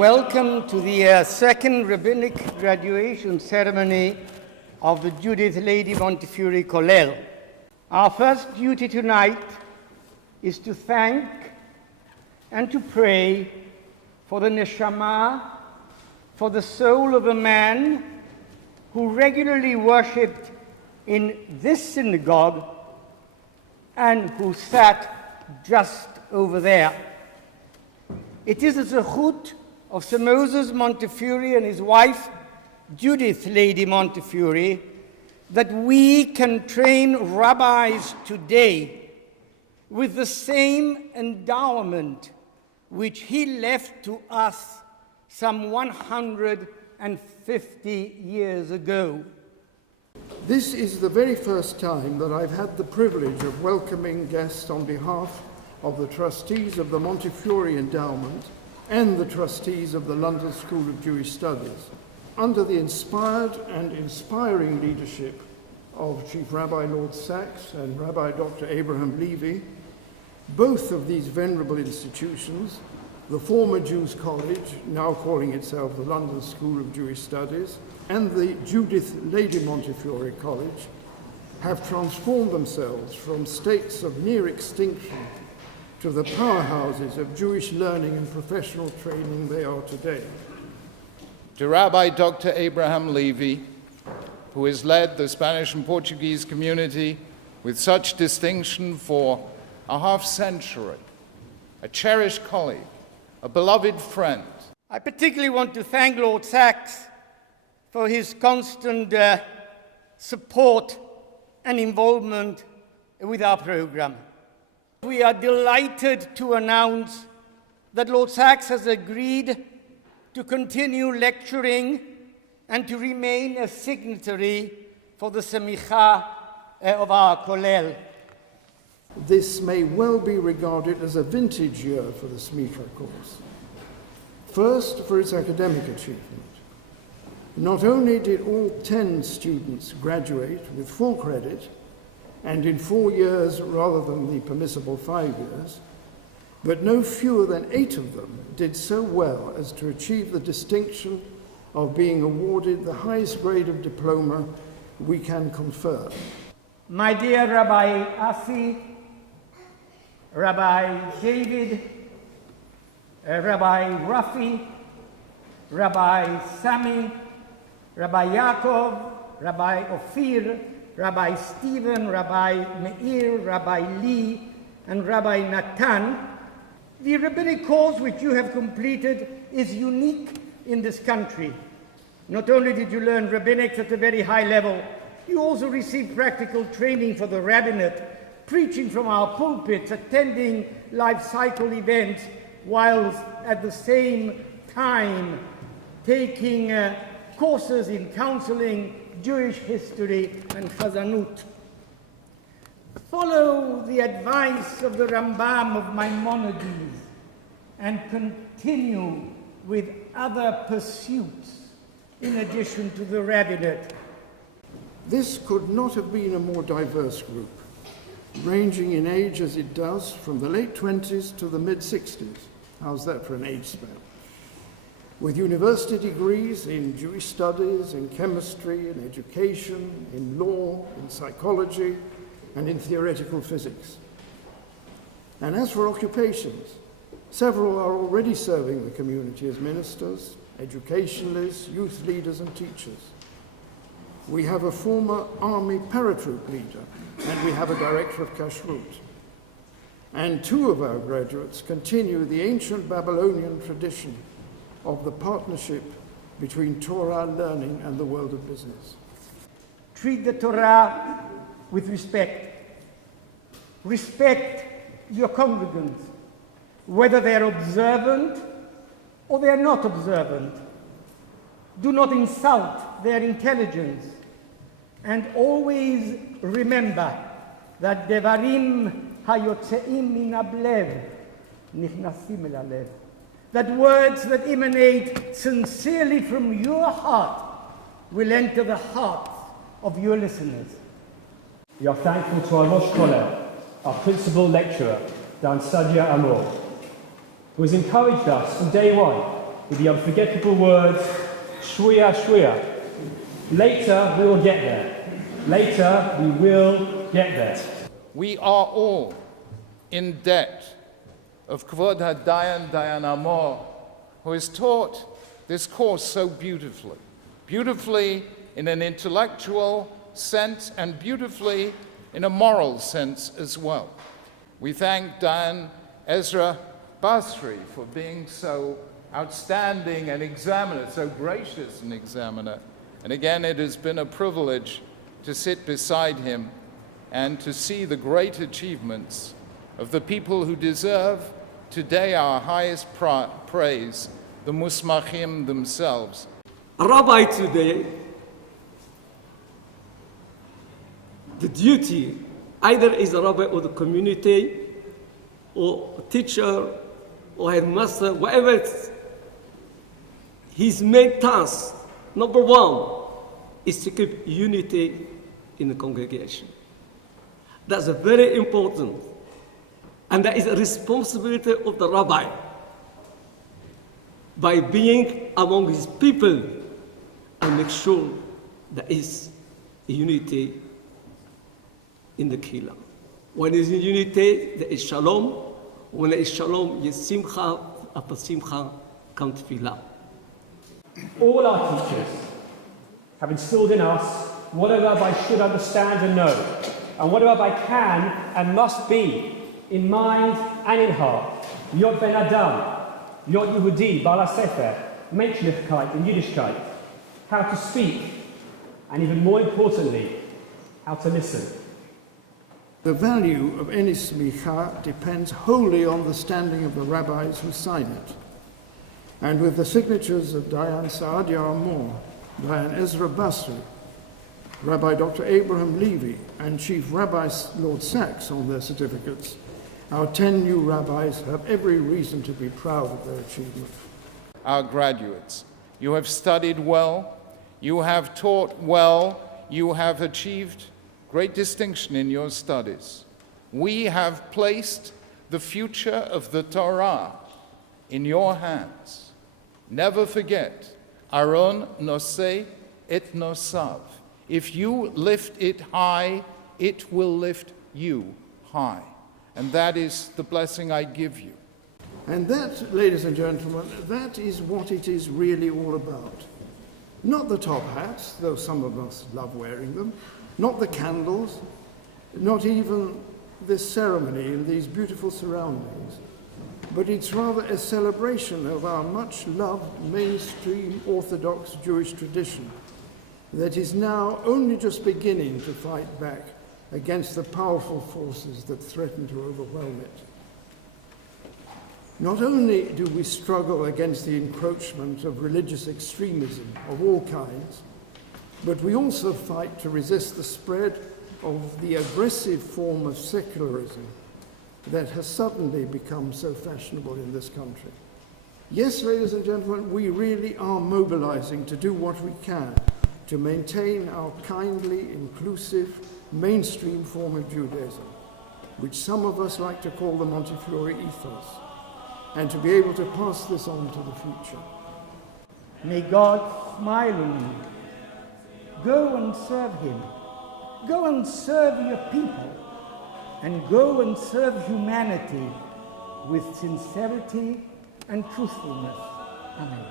Welcome to the second rabbinic graduation ceremony of the Judith Lady Montefiore Kollel. Our first duty tonight is to thank and to pray for the neshama, for the soul of a man who regularly worshipped in this synagogue and who sat just over there. It is a zechut of Sir Moses Montefiore and his wife, Judith Lady Montefiore, that we can train rabbis today with the same endowment which he left to us some 150 years ago. This is the very first time that I've had the privilege of welcoming guests on behalf of the trustees of the Montefiore Endowment and the trustees of the London School of Jewish Studies, under the inspired and inspiring leadership of Chief Rabbi Lord Sachs and Rabbi Dr. Abraham Levy. Both of these venerable institutions, the former Jews College, now calling itself the London School of Jewish Studies, and the Judith Lady Montefiore College, have transformed themselves from states of near extinction to the powerhouses of Jewish learning and professional training they are today. To Rabbi Dr. Abraham Levy, who has led the Spanish and Portuguese community with such distinction for a half century, a cherished colleague, a beloved friend. I particularly want to thank Lord Sachs for his constant support and involvement with our program. We are delighted to announce that Lord Sachs has agreed to continue lecturing and to remain a signatory for the Semicha of our Kollel. This may well be regarded as a vintage year for the Semicha course. First, for its academic achievement. Not only did all 10 students graduate with full credit, and in 4 years rather than the permissible 5 years, but no fewer than 8 of them did so well as to achieve the distinction of being awarded the highest grade of diploma we can confer. My dear Rabbi Asi, Rabbi David, Rabbi Rafi, Rabbi Sami, Rabbi Yaakov, Rabbi Ophir, Rabbi Stephen, Rabbi Meir, Rabbi Lee, and Rabbi Natan, the rabbinic course which you have completed is unique in this country. Not only did you learn rabbinics at a very high level, you also received practical training for the rabbinate, preaching from our pulpits, attending life cycle events, whilst at the same time taking courses in counseling, Jewish history, and Chazanut. Follow the advice of the Rambam of Maimonides and continue with other pursuits in addition to the rabbinate. This could not have been a more diverse group, ranging in age as it does from the late 20s to the mid-60s. How's that for an age span? With university degrees in Jewish studies, in chemistry, in education, in law, in psychology, and in theoretical physics. And as for occupations, several are already serving the community as ministers, educationalists, youth leaders, and teachers. We have a former army paratroop leader, and we have a director of kashrut. And 2 of our graduates continue the ancient Babylonian tradition of the partnership between Torah learning and the world of business. Treat the Torah with respect. Respect your congregants, whether they are observant or they are not observant. Do not insult their intelligence. And always remember that devarim hayotzeim min hablev nichnasim el halev. That words that emanate sincerely from your heart will enter the hearts of your listeners. We are thankful to our Rosh Kollel, our principal lecturer, Dan Sadia Amor, who has encouraged us from day one with the unforgettable words, Shwia, Shwia. Later, we will get there. Later, we will get there. We are all in debt of Kvod HaDayan Dayan Amor, who has taught this course so beautifully. Beautifully in an intellectual sense and beautifully in a moral sense as well. We thank Dayan Ezra Basri for being so outstanding an examiner, so gracious an examiner. And again, it has been a privilege to sit beside him and to see the great achievements of the people who deserve today our highest praise, the Musmachim themselves. A rabbi today, the duty either is a rabbi of the community or a teacher or headmaster, whatever it's, his main task, number one, is to keep unity in the congregation. That's very important. And that is a responsibility of the rabbi. By being among his people and make sure there is unity in the Kehillah. When there is unity, there is shalom. When there is shalom, yes, simcha, after simcha, come tefillah. All our teachers have instilled in us what a rabbi should understand and know, and what a rabbi can and must be in mind and in heart. Yod ben Adam, Yod Yehudi, Bala Sefer, Menschlichkeit in Yiddishkeit, how to speak, and even more importantly, how to listen. The value of any smicha depends wholly on the standing of the rabbis who sign it. And with the signatures of Dayan Saadia Amor, Dayan Ezra Basri, Rabbi Dr. Abraham Levy, and Chief Rabbi Lord Sachs on their certificates, our 10 new rabbis have every reason to be proud of their achievement. Our graduates, you have studied well, you have taught well, you have achieved great distinction in your studies. We have placed the future of the Torah in your hands. Never forget, Aron noseh et nosav. If you lift it high, it will lift you high. And that is the blessing I give you. And that, ladies and gentlemen, that is what it is really all about. Not the top hats, though some of us love wearing them, not the candles, not even this ceremony in these beautiful surroundings, but it's rather a celebration of our much-loved mainstream Orthodox Jewish tradition that is now only just beginning to fight back against the powerful forces that threaten to overwhelm it. Not only do we struggle against the encroachment of religious extremism of all kinds, but we also fight to resist the spread of the aggressive form of secularism that has suddenly become so fashionable in this country. Yes, ladies and gentlemen, we really are mobilizing to do what we can to maintain our kindly, inclusive, mainstream form of Judaism, which some of us like to call the Montefiore ethos, and to be able to pass this on to the future. May God smile on you. Go and serve him. Go and serve your people. And go and serve humanity with sincerity and truthfulness. Amen.